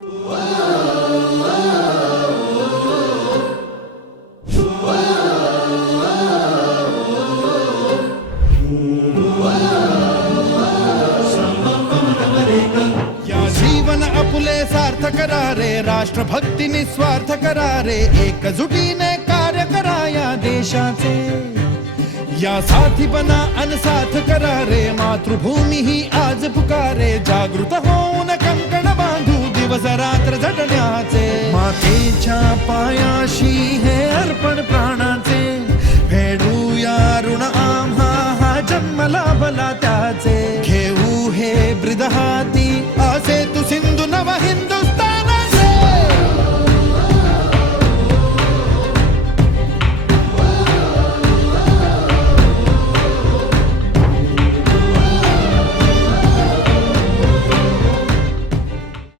जीवन आपुले सार्थ करा रे, राष्ट्रभक्ती निस्वार्थ करा रे, एकजुटीने कार्य करा या देशाचे। या साथी बना अनसाथ करा रे, मातृभूमी ही आज पुकारे, जागृत होऊन कंकण बांधू दिवस रात्र झटण्याचे। मातेच्या पायाशी